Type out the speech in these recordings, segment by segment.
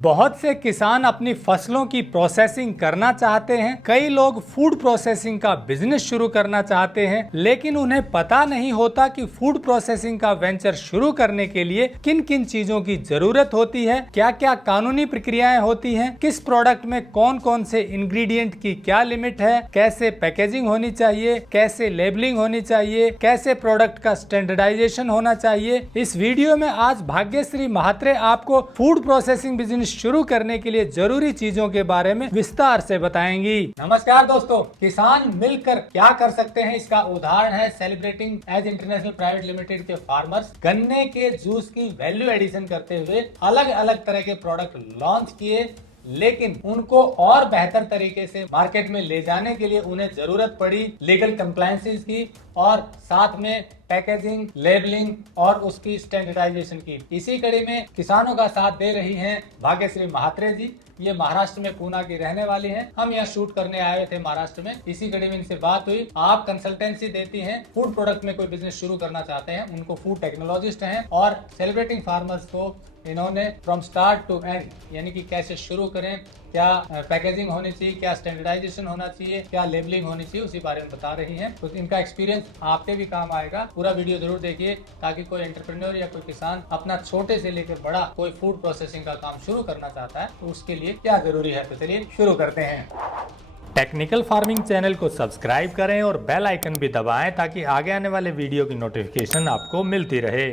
बहुत से किसान अपनी फसलों की प्रोसेसिंग करना चाहते हैं। कई लोग फूड प्रोसेसिंग का बिजनेस शुरू करना चाहते हैं, लेकिन उन्हें पता नहीं होता कि फूड प्रोसेसिंग का वेंचर शुरू करने के लिए किन किन चीजों की जरूरत होती है, क्या क्या कानूनी प्रक्रियाएं होती हैं, किस प्रोडक्ट में कौन कौन से इंग्रेडिएंट की क्या लिमिट है, कैसे पैकेजिंग होनी चाहिए, कैसे लेबलिंग होनी चाहिए, कैसे प्रोडक्ट का स्टैंडर्डाइजेशन होना चाहिए। इस वीडियो में आज भाग्यश्री महात्रे आपको फूड प्रोसेसिंग बिजनेस शुरू करने के लिए जरूरी चीजों के बारे में विस्तार से बताएंगी। नमस्कार दोस्तों, किसान मिलकर क्या कर सकते हैं इसका उदाहरण है celebrating as international private limited के फार्मर्स। गन्ने के जूस की वैल्यू एडिशन करते हुए अलग अलग तरह के प्रोडक्ट लॉन्च किए, लेकिन उनको और बेहतर तरीके से मार्केट में ले जाने के लिए उन्हें जरूरत पड़ी लीगल कंप्लायंसेस की और साथ में पैकेजिंग, लेबलिंग और उसकी स्टैंडर्डाइजेशन की। इसी कड़ी में किसानों का साथ दे रही हैं भाग्यश्री महात्रे जी। ये महाराष्ट्र में पूना की रहने वाली हैं। हम यहाँ शूट करने आए थे महाराष्ट्र में। इसी कड़ी में इनसे बात हुई। आप कंसल्टेंसी देती हैं, फूड प्रोडक्ट में कोई बिजनेस शुरू करना चाहते हैं, उनको फूड टेक्नोलॉजिस्ट हैं और सेलिब्रेटिंग फार्मर्स को इन्होंने फ्रॉम स्टार्ट टू एंड यानी कि कैसे शुरू करें, क्या पैकेजिंग होनी चाहिए, क्या स्टैंडर्डाइजेशन होना चाहिए, क्या लेबलिंग होनी चाहिए, उसी बारे में बता रही हैं। तो इनका एक्सपीरियंस आपके भी काम आएगा। पूरा वीडियो जरूर देखिए ताकि कोई एंटरप्रेन्योर या कोई किसान अपना छोटे से लेकर बड़ा कोई फूड प्रोसेसिंग का काम शुरू करना चाहता है तो उसके लिए क्या जरूरी है। तो चलिए शुरू करते हैं। टेक्निकल फार्मिंग चैनल को सब्सक्राइब करें और बेल आइकन भी दबाएं ताकि आगे आने वाले वीडियो की नोटिफिकेशन आपको मिलती रहे।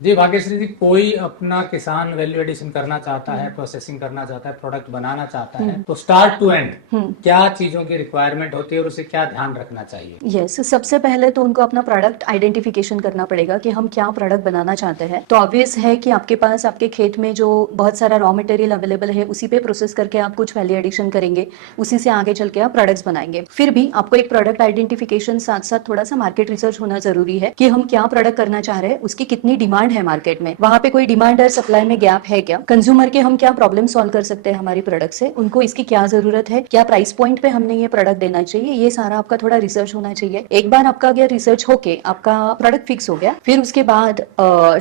जी भाग्यश्री जी, कोई अपना किसान वैल्यू एडिशन करना चाहता है, प्रोसेसिंग करना चाहता है, प्रोडक्ट बनाना चाहता है, तो स्टार्ट टू एंड क्या चीजों की रिक्वायरमेंट होती है और उसे क्या ध्यान रखना चाहिए? यस, सबसे पहले तो उनको अपना प्रोडक्ट आइडेंटिफिकेशन करना पड़ेगा कि हम क्या प्रोडक्ट बनाना चाहते हैं। तो ऑब्वियस है कि आपके पास आपके खेत में जो बहुत सारा रॉ मटेरियल अवेलेबल है उसी पे प्रोसेस करके आप कुछ वैल्यू एडिशन करेंगे, उसी से आगे चल के आप प्रोडक्ट्स बनाएंगे। फिर भी आपको एक प्रोडक्ट आइडेंटिफिकेशन साथ साथ थोड़ा सा मार्केट रिसर्च होना जरूरी है कि हम क्या प्रोडक्ट करना चाह रहे हैं, उसकी कितनी डिमांड है मार्केट में, वहां पे कोई डिमांड और सप्लाई में गैप है क्या, कंज्यूमर के हम क्या प्रॉब्लम सॉल्व कर सकते हैं हमारी प्रोडक्ट से, उनको इसकी क्या जरूरत है, क्या प्राइस पॉइंट पे हमने ये प्रोडक्ट देना चाहिए, ये सारा आपका थोड़ा रिसर्च होना चाहिए। एक बार आपका अगर रिसर्च होके आपका प्रोडक्ट फिक्स हो गया, फिर उसके बाद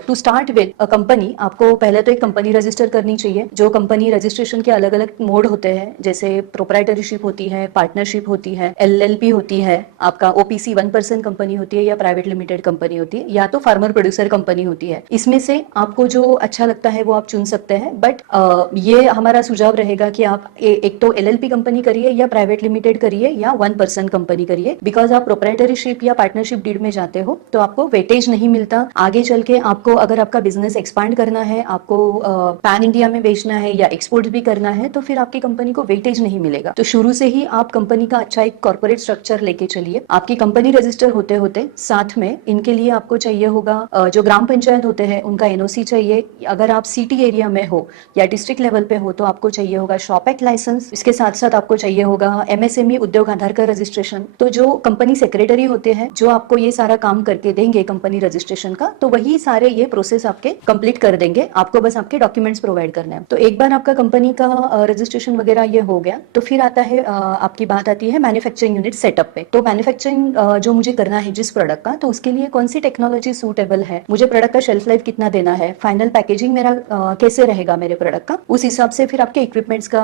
to start with a company आपको पहले तो एक कंपनी रजिस्टर करनी चाहिए। जो कंपनी रजिस्ट्रेशन के अलग अलग मोड होते हैं, जैसे प्रोप्राइटरशिप होती है, पार्टनरशिप होती है, एलएलपी होती है, आपका ओपीसी 1% कंपनी होती है या प्राइवेट लिमिटेड कंपनी होती है, या तो फार्मर प्रोड्यूसर कंपनी होती है। इसमें से आपको जो अच्छा लगता है वो आप चुन सकते हैं। बट ये हमारा सुझाव रहेगा कि आप एक तो एलएलपी कंपनी करिए या प्राइवेट लिमिटेड करिए या 1% कंपनी करिए, बिकॉज आप प्रोप्राइटरशिप या पार्टनरशिप डीड में जाते हो तो आपको वेटेज नहीं मिलता। आगे चल के आपको अगर आपका बिजनेस एक्सपांड करना है, आपको पैन इंडिया में बेचना है या एक्सपोर्ट भी करना है, तो फिर आपकी कंपनी को वेटेज नहीं मिलेगा। तो शुरू से ही आप कंपनी का अच्छा एक कॉर्पोरेट स्ट्रक्चर लेके चलिए। आपकी कंपनी रजिस्टर होते होते साथ में इनके लिए आपको चाहिए होगा जो ग्राम पंचायत होते हैं उनका एनओसी चाहिए। अगर आप सिटी एरिया में हो या डिस्ट्रिक्ट लेवल पे हो तो आपको चाहिए होगा शॉप एक्ट लाइसेंस। इसके साथ साथ आपको चाहिए होगा एमएसएमई उद्योग आधार का रजिस्ट्रेशन। तो जो कंपनी सेक्रेटरी होते हैं जो आपको ये सारा काम करके देंगे कंपनी रजिस्ट्रेशन का, तो वही सारे ये प्रोसेस आपके कंप्लीट कर देंगे। आपको बस आपके डॉक्यूमेंट्स प्रोवाइड करने हैं। तो एक बार आपका कंपनी का रजिस्ट्रेशन वगैरह ये हो गया तो फिर आता है आपकी बात आती है मैन्युफैक्चरिंग यूनिट सेटअप पे। तो मैन्युफैक्चरिंग जो मुझे करना है जिस प्रोडक्ट का, तो उसके लिए कौन सी टेक्नोलॉजी सूटेबल है, मुझे प्रोडक्ट का शेल्फ लाइफ कितना देना है, फाइनल पैकेजिंग मेरा कैसे रहेगा मेरे प्रोडक्ट का, उस हिसाब से फिर आपके इक्विपमेंट्स का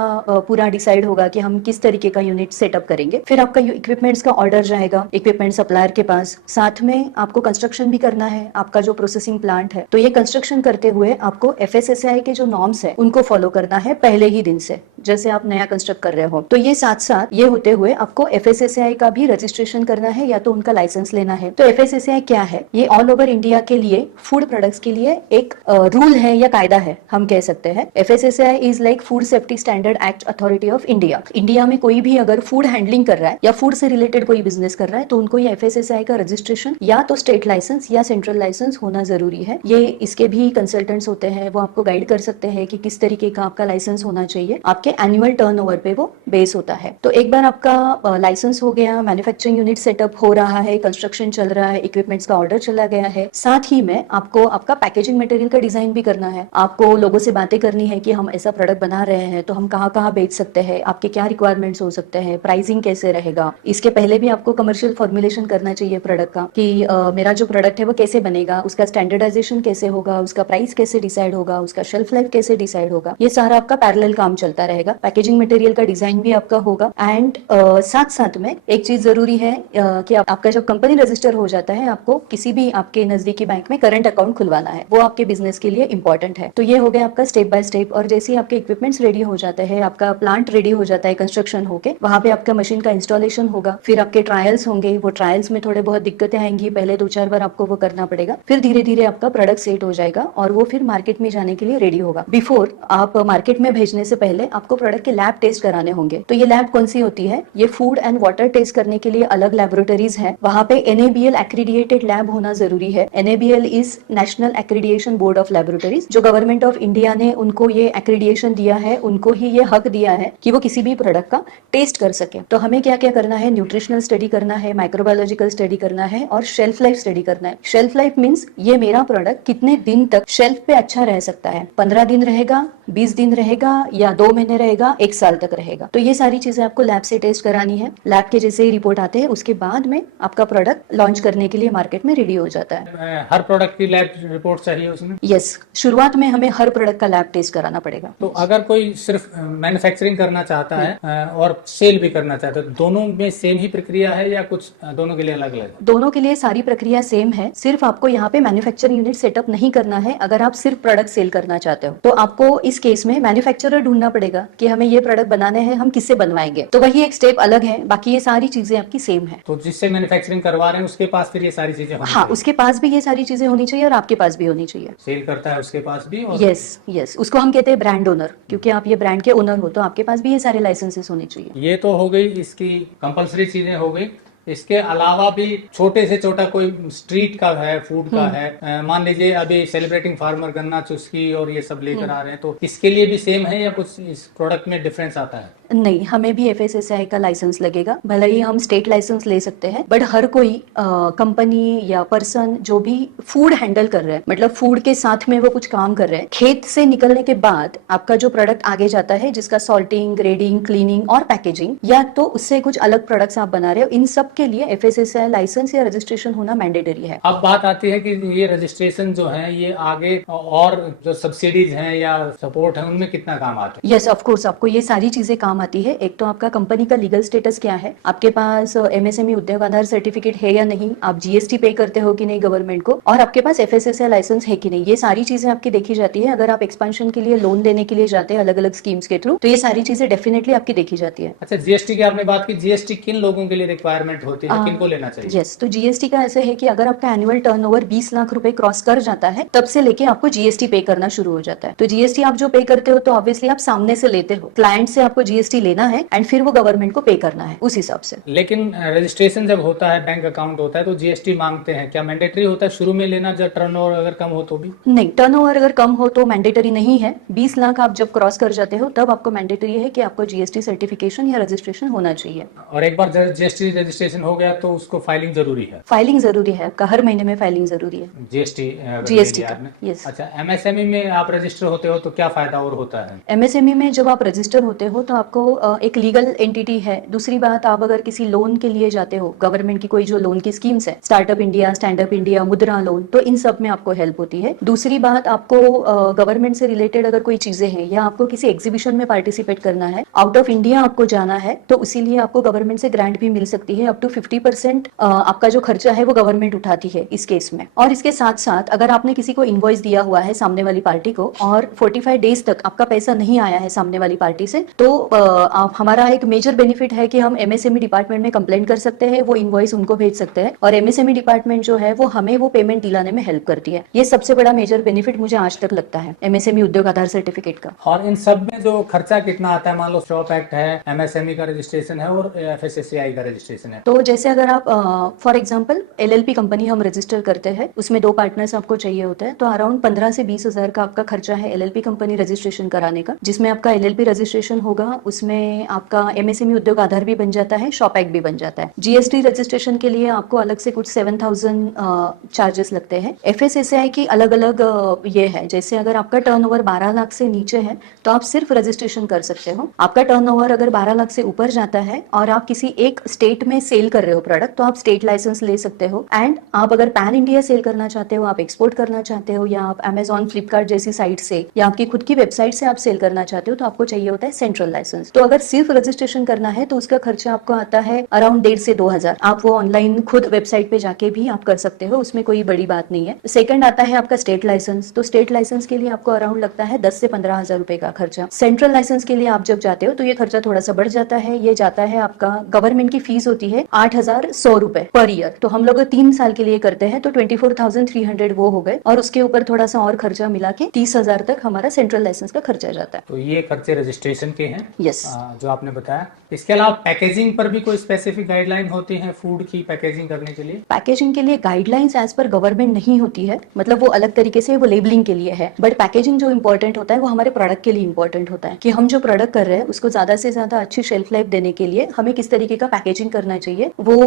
पूरा डिसाइड होगा कि हम किस तरीके का यूनिट सेटअप करेंगे। फिर आपका इक्विपमेंट्स का ऑर्डर जाएगा इक्विपमेंट सप्लायर के पास। साथ में आपको कंस्ट्रक्शन भी करना है आपका जो प्रोसेसिंग प्लांट है। तो ये कंस्ट्रक्शन करते हुए आपको एफएसएसएआई के जो नॉर्म्स है उनको फॉलो करना है पहले ही दिन से, जैसे आप नया कंस्ट्रक्ट कर रहे हो। तो ये साथ साथ ये होते हुए आपको एफएसएसएआई का भी रजिस्ट्रेशन करना है या तो उनका लाइसेंस लेना है। तो एफएसएसएआई क्या है, ये ऑल ओवर इंडिया के लिए फूड प्रोडक्ट्स के लिए एक रूल है या कायदा है, हम कह सकते हैं। FSSAI is like food safety standard act authority of India. India में कोई भी अगर फूड हैंडलिंग कर रहा है या फूड से रिलेटेड कोई बिजनेस कर रहा है तो उनको ये एफएसएसएआई का रजिस्ट्रेशन या तो स्टेट लाइसेंस या सेंट्रल लाइसेंस होना जरूरी है। ये इसके भी कंसल्टेंट्स होते हैं, वो आपको गाइड कर सकते हैं कि किस तरीके का आपका लाइसेंस होना चाहिए आपके एनुअल टर्नओवर पे वो बेस होता है। तो एक बार आपका लाइसेंस हो गया, मैन्युफैक्चरिंग यूनिट सेटअप हो रहा है, कंस्ट्रक्शन चल रहा है, इक्विपमेंट्स का ऑर्डर चला गया है, साथ ही में आपको आपका पैकेजिंग मटेरियल का डिजाइन भी करना है। आपको लोगों से बातें करनी है कि हम ऐसा प्रोडक्ट बना रहे हैं तो हम कहाँ कहाँ बेच सकते हैं, आपके क्या रिक्वायरमेंट्स हो सकते हैं, प्राइसिंग कैसे रहेगा। इसके पहले भी आपको कमर्शियल फॉर्मुलेशन करना चाहिए प्रोडक्ट का कि मेरा जो प्रोडक्ट है वो कैसे बनेगा, उसका स्टैंडर्डाइजेशन कैसे होगा, उसका प्राइस कैसे डिसाइड होगा, उसका शेल्फ लाइफ कैसे डिसाइड होगा। ये सारा आपका पैरेलल काम चलता रहेगा। पैकेजिंग मटेरियल का डिजाइन भी आपका होगा एंड साथ साथ में एक चीज जरूरी है कि आपका जब कंपनी रजिस्टर हो जाता है आपको किसी भी आपके नजदीकी बैंक में करंट अकाउंट खुलवाना है, वो आपके बिजनेस के लिए इंपॉर्टेंट है। तो ये हो गया आपका स्टेप बाय स्टेप। और जैसे ही आपके इक्विपमेंट्स रेडी हो जाते हैं, आपका प्लांट रेडी हो जाता है कंस्ट्रक्शन होके, वहां पे आपका मशीन का इंस्टॉलेशन होगा, फिर आपके ट्रायल्स होंगे। वो ट्रायल्स में थोड़े बहुत दिक्कतें आएंगी, पहले 2-4 बार आपको वो करना पड़ेगा, फिर धीरे धीरे आपका प्रोडक्ट सेट हो जाएगा और वो फिर मार्केट में जाने के लिए रेडी होगा। बिफोर आप मार्केट में भेजने से पहले आपको प्रोडक्ट के लैब टेस्ट कराने होंगे। तो ये लैब कौन सी होती है? ये फूड एंड वाटर टेस्ट करने के लिए अलग लैबोरेटरीज है। वहां पे NABL एक्रीडिएटेड लैब होना जरूरी है। NABL is national accreditation board of laboratories. जो गवर्नमेंट ऑफ इंडिया ने उनको ये एक्रीडिएशन दिया है, उनको ही ये हक दिया है कि वो किसी भी प्रोडक्ट का टेस्ट कर सके। तो हमें क्या क्या करना है? न्यूट्रिशनल स्टडी करना है, माइक्रोबायोलॉजिकल स्टडी करना है और शेल्फ लाइफ स्टडी करना है। शेल्फ लाइफ मीन्स ये मेरा प्रोडक्ट कितने दिन तक शेल्फ पे अच्छा रह सकता है। 15 दिन रहेगा, 20 दिन रहेगा या 2 महीने रहेगा, 1 साल तक रहेगा। तो ये सारी चीजें आपको लैब से टेस्ट करानी है। लैब के जैसे ही रिपोर्ट आते हैं उसके बाद में आपका प्रोडक्ट लॉन्च करने के लिए मार्केट में रेडी हो जाता है। हर प्रोडक्ट की लैब रिपोर्ट चाहिए उसमें? यस, शुरुआत में हमें हर प्रोडक्ट का लैब टेस्ट कराना पड़ेगा। तो अगर कोई सिर्फ मैन्युफैक्चरिंग करना चाहता है और सेल भी करना चाहता है, तो दोनों में सेम ही प्रक्रिया है या कुछ दोनों के लिए अलग अलग? दोनों के लिए सारी प्रक्रिया सेम है, सिर्फ आपको यहाँ पे मैन्युफैक्चरिंग यूनिट सेटअप नहीं करना है। अगर आप सिर्फ प्रोडक्ट सेल करना चाहते हो तो आपको इस केस में मैन्युफैक्चरर ढूंढना पड़ेगा कि हमें ये प्रोडक्ट बनाने हैं, हम किससे बनवाएंगे। तो वही एक स्टेप अलग है, बाकी ये सारी चीजें आपकी सेम है। तो जिससे मैन्युफैक्चरिंग करवा रहे हैं उसके पास फिर ये सारी चीजें होनी हाँ, चाहिए? उसके पास भी ये सारी चीजें होनी चाहिए और आपके पास भी होनी चाहिए। सेल करता है उसके पास भी? और यस, उसको हम कहते हैं ब्रांड ओनर, क्योंकि आप ये ब्रांड के ओनर हो तो आपके पास भी ये सारे लाइसेंसेस होने चाहिए। ये तो हो गई इसकी कंपलसरी चीजें हो गई। इसके अलावा भी छोटे से छोटा कोई स्ट्रीट का है, फूड का है, मान लीजिए अभी सेलिब्रेटिंग फार्मर गन्ना चुस्की और ये सब लेकर आ रहे हैं, तो इसके लिए भी सेम है या कुछ इस प्रोडक्ट में डिफरेंस आता है? नहीं, हमें भी FSSAI का लाइसेंस लगेगा। भले ही हम स्टेट लाइसेंस ले सकते हैं, बट हर कोई कंपनी या पर्सन जो भी फूड हैंडल कर रहे हैं, मतलब फूड के साथ में वो कुछ काम कर रहे हैं, खेत से निकलने के बाद आपका जो प्रोडक्ट आगे जाता है, जिसका सॉल्टिंग, ग्रेडिंग, क्लीनिंग और पैकेजिंग, या तो उससे कुछ अलग प्रोडक्ट्स आप बना रहे हो, इन सब के लिए FSSAI लाइसेंस या रजिस्ट्रेशन होना मैंडेटरी है। अब बात आती है कि ये रजिस्ट्रेशन जो है ये आगे और जो सब्सिडीज हैं या सपोर्ट है उनमें कितना काम आता है? यस, ऑफ कोर्स आपको ये सारी चीजें काम आती है। एक तो आपका कंपनी का लीगल स्टेटस क्या है, आपके पास MSME उद्योग आधार सर्टिफिकेट है या नहीं, आप GST पे करते हो कि नहीं गवर्नमेंट को, और आपके पास FSSAI लाइसेंस है कि नहीं। ये सारी चीजें आपकी देखी जाती है। अगर आप एक्सपेंशन के लिए लोन लेने के लिए जाते हैं अलग अलग स्कीम्स के थ्रू, तो ये सारी चीजें डेफिनेटली आपकी देखी जाती है। अच्छा, GST की आपने बात की, GST किन लोगों के लिए रिक्वायरमेंट होती है, किनको लेना चाहिए? यस, तो GST का ऐसे है कि अगर आपका एनुअल टर्नओवर 20 लाख रुपए क्रॉस कर जाता है, तब से लेके आपको GST पे करना शुरू हो जाता है। तो GST आप जो पे करते हो तो ऑब्वियसली आप सामने से लेते हो, क्लाइंट से आपको GST लेना है एंड फिर वो गवर्नमेंट को पे करना है उस हिसाब से। लेकिन रजिस्ट्रेशन जब होता है, बैंक अकाउंट होता है, तो GST मांगते हैं, क्या मैंडेटरी होता है शुरू में लेना जब टर्नओवर अगर कम हो तो भी? नहीं, टर्नओवर अगर कम हो तो मैंडेटरी नहीं है। 20 लाख आप जब क्रॉस कर जाते हो तब आपको मैंडेटरी है कि आपको GST सर्टिफिकेशन या रजिस्ट्रेशन होना चाहिए। और एक बार GST रजिस्ट्रेशन हो गया तो उसको फाइलिंग जरूरी है? फाइलिंग जरूरी है, आपका हर महीने में फाइलिंग जरूरी है GST का। यस। अच्छा, MSME में आप रजिस्टर होते हो तो क्या फायदा और होता है? MSME में जब आप रजिस्टर होते हो तो आपको एक लीगल एंटिटी है। दूसरी बात, आप अगर किसी लोन के लिए जाते हो, गवर्नमेंट की कोई जो लोन की स्कीम्स है, startup India, stand up India, मुद्रा लोन, तो इन सब में आपको हेल्प होती है। दूसरी बात, आपको गवर्नमेंट से रिलेटेड अगर कोई चीजें हैं या आपको किसी एग्जीबिशन में पार्टिसिपेट करना है, आउट ऑफ इंडिया आपको जाना है, तो इसीलिए आपको गवर्नमेंट से ग्रांट भी मिल सकती है। अप टू 50% आपका जो खर्चा है वो गवर्नमेंट उठाती है इस केस में। और इसके साथ साथ अगर आपने किसी को इनवॉइस दिया हुआ है सामने वाली पार्टी को और 45 डेज तक आपका पैसा नहीं आया है सामने वाली पार्टी से, तो आप हमारा एक मेजर बेनिफिट है कि हम एमएसएमई डिपार्टमेंट में कंप्लेंट कर सकते हैं, वो इनवॉइस उनको भेज सकते हैं और एमएसएमई डिपार्टमेंट जो है वो हमें वो पेमेंट दिलाने में हेल्प करती है। ये सबसे बड़ा मेजर बेनिफिट मुझे आज तक लगता है एमएसएमई उद्योग आधार सर्टिफिकेट का। और इन सब में जो खर्चा कितना आता है, मान लो शॉप एक्ट है, एमएसएमई का रजिस्ट्रेशन है और एफएसएसएआई का रजिस्ट्रेशन है। तो जैसे अगर आप फॉर एग्जांपल एलएलपी कंपनी हम रजिस्टर करते हैं, उसमें 2 पार्टनर्स आपको चाहिए होते हैं, तो अराउंड 15 से 20 हजार का आपका खर्चा है एलएलपी कंपनी रजिस्ट्रेशन कराने का, जिसमें आपका एलएलपी रजिस्ट्रेशन होगा, उसमें आपका एमएसएमई उद्योग आधार भी बन जाता है, शॉप एक्ट भी बन जाता है। जीएसटी रजिस्ट्रेशन के लिए आपको अलग से कुछ 7000 चार्जेस लगते हैं। एफएसएसएआई की अलग अलग ये है, जैसे अगर आपका टर्नओवर 12 लाख से नीचे है तो आप सिर्फ रजिस्ट्रेशन कर सकते हो। आपका टर्नओवर अगर 12 लाख से ऊपर जाता है और आप किसी एक स्टेट में सेल कर रहे हो प्रोडक्ट, तो आप स्टेट लाइसेंस ले सकते हो। एंड आप अगर पैन इंडिया सेल करना चाहते हो, आप एक्सपोर्ट करना चाहते हो, या आप अमेजॉन, फ्लिपकार्ट जैसी साइट से या आपकी खुद की वेबसाइट से आप सेल करना चाहते हो, तो आपको चाहिए होता है सेंट्रल लाइसेंस। तो अगर सिर्फ रजिस्ट्रेशन करना है तो उसका खर्चा आपको आता है अराउंड 1.5 से 2 हजार। आप वो ऑनलाइन खुद वेबसाइट पे जाके भी आप कर सकते हो, उसमें कोई बड़ी बात नहीं है। सेकंड आता है आपका स्टेट लाइसेंस। तो स्टेट लाइसेंस के लिए आपको अराउंड लगता है 10 से 15 हजार रुपए का खर्चा। सेंट्रल लाइसेंस के लिए आप जब जाते हो तो ये खर्चा थोड़ा सा बढ़ जाता है। ये जाता है, आपका गवर्नमेंट की फीस होती है 8,100 रुपए पर ईयर। तो हम लोग 3 साल के लिए करते हैं तो 24,300 वो हो गए, और उसके ऊपर थोड़ा सा और खर्चा मिला के 30,000 तक हमारा सेंट्रल लाइसेंस का खर्चा जाता है। तो ये खर्चे रजिस्ट्रेशन के हैं। यस। जो आपने बताया। इसके अलावा पैकेजिंग पर भी कोई स्पेसिफिक गाइडलाइन होती है फूड की पैकेजिंग करने के लिए? पैकेजिंग के लिए गाइडलाइंस एज पर गवर्नमेंट नहीं होती है, मतलब वो अलग तरीके से वो लेबलिंग के लिए है। बट पैकेजिंग जो इंपॉर्टेंट होता है वो हमारे प्रोडक्ट के लिए इंपॉर्टेंट होता है कि हम जो प्रोडक्ट कर रहे हैं उसको ज्यादा से ज्यादा अच्छी शेल्फ लाइफ देने के लिए हमें किस तरीके का पैकेजिंग करना चाहिए। वो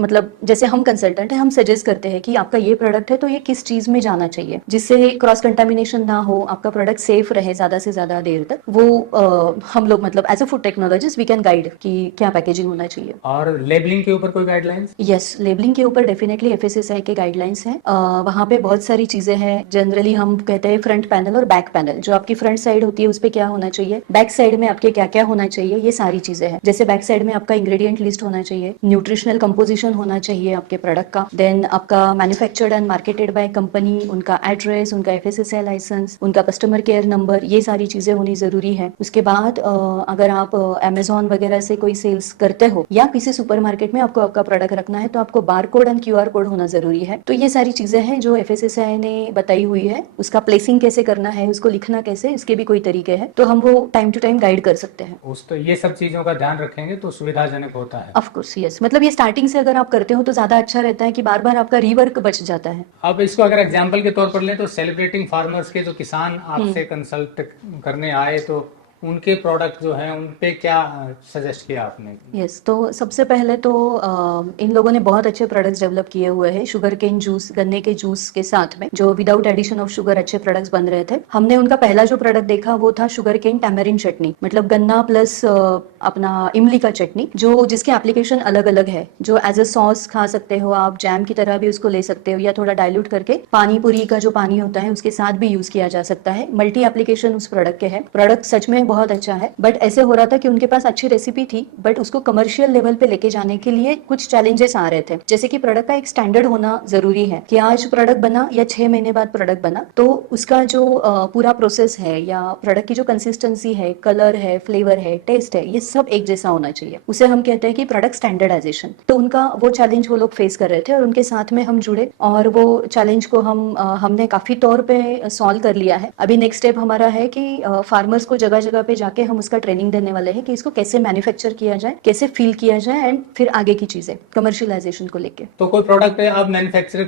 मतलब जैसे हम कंसल्टेंट है, हम सजेस्ट करते हैं कि आपका ये प्रोडक्ट है तो ये किस चीज में जाना चाहिए जिससे क्रॉस कंटामिनेशन ना हो, आपका प्रोडक्ट सेफ रहे ज्यादा से ज्यादा देर तक। वो हम लोग मतलब as a food technologist we can guide कि क्या पैकेजिंग होना चाहिए। और लेबलिंग के ऊपर कोई गाइडलाइंस? यस, लेबलिंग के ऊपर डेफिनेटली एफएसएसआई के गाइडलाइंस हैं। वहाँ पे बहुत सारी चीजें हैं। जनरली हम कहते हैं फ्रंट पैनल और बैक पैनल। जो आपकी फ्रंट साइड होती है उस पे क्या होना चाहिए, बैक साइड में आपके क्या क्या होना चाहिए, ये सारी चीजें हैं। जैसे बैक साइड में आपका इंग्रेडिएंट लिस्ट होना चाहिए, न्यूट्रिशनल कंपोजिशन होना चाहिए आपके प्रोडक्ट का, देन आपका manufactured and marketed by company, उनका एड्रेस, उनका एफएसएसआई लाइसेंस, उनका कस्टमर केयर नंबर, ये सारी चीजें होनी जरूरी है। उसके बाद अगर आप अमेजॉन वगैरह से कोई सेल्स करते हो या किसी सुपरमार्केट में आपको आपका प्रोडक्ट रखना है तो आपको बारकोड एंड क्यूआर कोड होना जरूरी है। तो ये सारी चीजें हैं जो एफएसएसआई ने बताई हुई है। उसका प्लेसिंग कैसे करना है, उसको लिखना कैसे, इसके भी कोई तरीके हैं, तो हम वो टाइम टू टाइम गाइड कर सकते हैं। उस तो ये सब चीजों का ध्यान रखेंगे तो सुविधाजनक होता है। ऑफ कोर्स यस, मतलब ये स्टार्टिंग से अगर आप करते हो तो ज्यादा अच्छा रहता है कि बार बार आपका रीवर्क बच जाता है। अब इसको अगर एग्जाम्पल के तौर पर लें तो सेलिब्रेटिंग फार्मर्स के जो किसान आपसे कंसल्ट करने आए तो उनके प्रोडक्ट जो हैं उन पे क्या सजेस्ट किया आपने? यस, तो सबसे पहले तो इन लोगों ने बहुत अच्छे प्रोडक्ट्स डेवलप किए हुए हैं। शुगर केन जूस, गन्ने के जूस के साथ में जो विदाउट एडिशन ऑफ शुगर अच्छे प्रोडक्ट्स बन रहे थे। हमने उनका पहला जो प्रोडक्ट देखा वो था शुगर केन टैमरिन चटनी, मतलब गन्ना प्लस अपना इमली का चटनी, जो जिसके एप्लीकेशन अलग अलग है। जो एज अ सॉस खा सकते हो आप, जैम की तरह भी उसको ले सकते हो, या थोड़ा डाइल्यूट करके पानी पूरी का जो पानी होता है उसके साथ भी यूज किया जा सकता है। मल्टी एप्लीकेशन उस प्रोडक्ट के है। प्रोडक्ट सच में बहुत अच्छा है, बट ऐसे हो रहा था कि उनके पास अच्छी रेसिपी थी बट उसको कमर्शियल लेवल पे लेके जाने के लिए कुछ चैलेंजेस आ रहे थे। जैसे कि प्रोडक्ट का एक स्टैंडर्ड होना जरूरी है कि आज प्रोडक्ट बना या 6 महीने बाद प्रोडक्ट बना तो उसका जो पूरा प्रोसेस है या प्रोडक्ट की जो कंसिस्टेंसी है, कलर है, फ्लेवर है, टेस्ट है, ये सब एक जैसा होना चाहिए। उसे हम कहते हैं कि प्रोडक्ट स्टैंडर्डाइजेशन। तो उनका वो चैलेंज वो लोग फेस कर रहे थे और उनके साथ में हम जुड़े और वो चैलेंज को हमने काफी तौर पे सॉल्व कर लिया है। अभी नेक्स्ट स्टेप हमारा है कि फार्मर्स को जगह जगह पे जाके हम उसका ट्रेनिंग देने वाले हैं कि इसको कैसे मैन्युफैक्चर किया जाए, कैसे फील किया जाए, एंड फिर आगे की चीजें कमर्शियलाइजेशन को लेके। तो कोई प्रोडक्ट अब मैन्युफैक्चर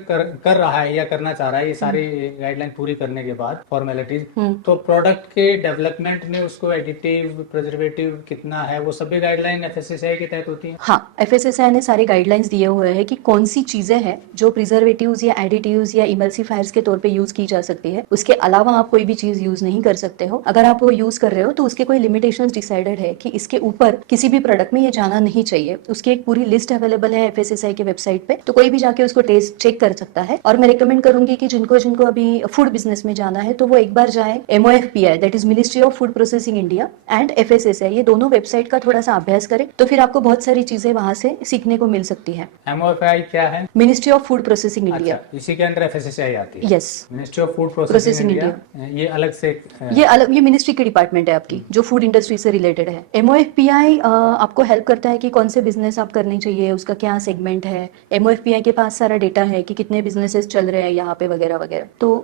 कर रहा है या करना चाह रहा है, ये सारी गाइडलाइन पूरी करने के बाद फॉर्मेलिटीज, तो प्रोडक्ट के डेवलपमेंट में उसको एडिटिव, प्रिजर्वेटिव कितना है, वो सभी गाइडलाइन एफएसएसआई के तहत होती है? हाँ, एफएसएसआई ने सारे गाइडलाइंस दिए हुए हैं कि कौन सी चीजें हैं जो प्रिजर्वेटिव्स या एडिटिव्स या इमल्सिफायर्स के तौर पे यूज की जा सकती है। उसके अलावा आप कोई भी चीज यूज नहीं कर सकते हो। अगर आप वो यूज कर रहे हो तो उसके कोई लिमिटेशंस डिसाइडेड है कि इसके ऊपर किसी भी प्रोडक्ट में ये जाना नहीं चाहिए। उसकी एक पूरी लिस्ट अवेलेबल है एफएसएसआई के वेबसाइट पे, तो कोई भी जाके उसको टेस्ट चेक कर सकता है। और मैं रिकमेंड करूंगी कि जिनको जिनको अभी फूड बिजनेस में जाना है तो वो एक बार जाए MOFPI, that is ministry of food processing India, and FSSI, ये दोनों वेबसाइट का थोड़ा सा अभ्यास करें तो फिर आपको बहुत सारी चीजें वहां से सीखने को मिल सकती है। MOFI क्या है? Ministry of food processing India. इसी के अंदर एफएसएसआई आती है? Yes, ministry of food processing India. ये अलग से ये मिनिस्ट्री के डिपार्टमेंट है आपकी जो फूड इंडस्ट्री से रिलेटेड है। MOFPI आपको हेल्प करता है कि कौन से बिजनेस आप करनी चाहिए, उसका क्या सेगमेंट है। MOFPI के पास सारा डेटा है कि कितने बिजनेसेस चल रहे हैं यहाँ पे वगैरह वगैरह। तो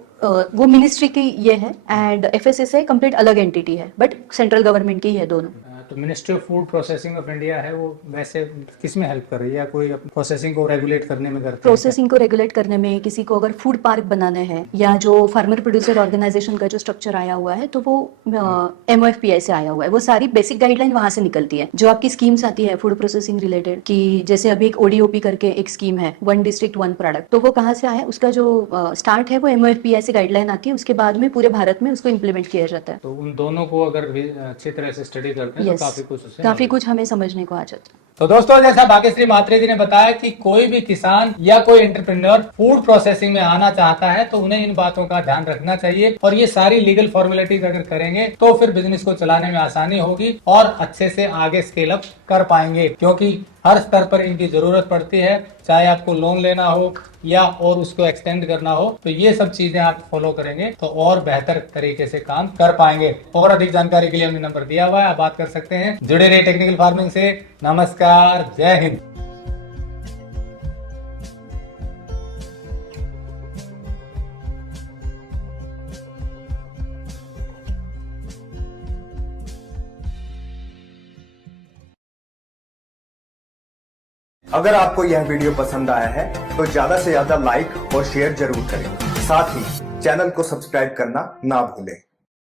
वो मिनिस्ट्री की ये है एंड FSSAI कंप्लीट अलग एंटिटी है, बट सेंट्रल गवर्नमेंट की है दोनों। तो ministry of food processing of India है, वो वैसे किस में हेल्प कर रही है, या कोई प्रोसेसिंग को रेगुलेट करने में करती है? प्रोसेसिंग को रेगुलेट करने में, किसी को अगर फूड पार्क बनाने हैं, या जो फार्मर प्रोड्यूसर ऑर्गेनाइजेशन का जो स्ट्रक्चर आया हुआ है, तो वो MOFPI से आया हुआ है। वो सारी बेसिक गाइडलाइन वहां से निकलती है। जो आपकी स्कीम्स आती है फूड प्रोसेसिंग रिलेटेड, कि जैसे अभी एक ODOP करके एक स्कीम है, 1 डिस्ट्रिक्ट 1 प्रोडक्ट, तो वो कहाँ से आया, उसका जो स्टार्ट है वो MOFPI से गाइडलाइन आती है, उसके बाद में पूरे भारत में उसको इम्प्लीमेंट किया जाता है। तो उन दोनों को अगर भी अच्छी तरह से स्टडी करते हैं Yes, तो काफी कुछ उससे काफी कुछ हमें समझने को आ जाता है। तो दोस्तों, जैसा भाग्यश्री म्हात्रे जी ने बताया कि कोई भी किसान या कोई एंटरप्रेन्योर फूड प्रोसेसिंग में आना चाहता है तो उन्हें इन बातों का ध्यान रखना चाहिए, और ये सारी लीगल फॉर्मेलिटीज अगर करेंगे तो फिर बिजनेस को चलाने में आसानी होगी और अच्छे से आगे स्केल अप कर पाएंगे, क्योंकि हर स्तर पर इनकी जरूरत पड़ती है। चाहे आपको लोन लेना हो या और उसको एक्सटेंड करना हो, तो ये सब चीजें आप फॉलो करेंगे तो और बेहतर तरीके से काम कर पाएंगे। और अधिक जानकारी के लिए हमने नंबर दिया हुआ है, आप बात कर सकते हैं। जुड़े रहिए टेक्निकल फार्मिंग से। नमस्कार, जय हिंद। अगर आपको यह वीडियो पसंद आया है तो ज्यादा से ज्यादा लाइक और शेयर जरूर करें। साथ ही चैनल को सब्सक्राइब करना ना भूलें।